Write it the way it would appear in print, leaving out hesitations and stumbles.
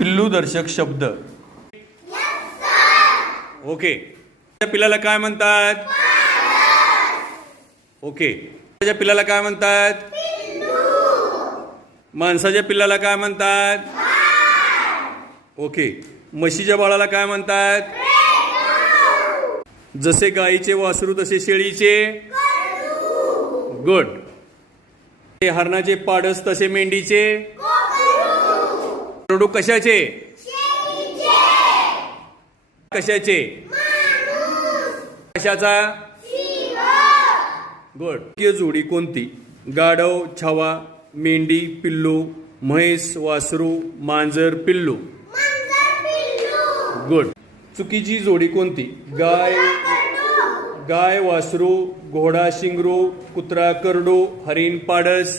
पिल्लू दर्शक शब्द. ओके. त्या पिल्लाला काय म्हणतात? ओके. त्या पिल्लाला काय म्हणतात? माणसाच्या पिल्लाला काय म्हणतात? ओके. म्हशीच्या बाळाला काय म्हणतात? जसे गाईचे वासरू तसे शेळीचे. गुड. हरणाचे पाडस तसे मेंढीचे. कोकरू कशाचे? कशाचे? कशाचा? गुड. जोडी कोणती? गाढव, छावा, मेंढी, पिल्लू, म्हैस, वासरू, मांजर, पिल्लू. गुड. चुकीची जोडी कोणती? गाय, वासरू, घोडा, शिंगरू, कुत्रा, करडू, हरिण, पाडस.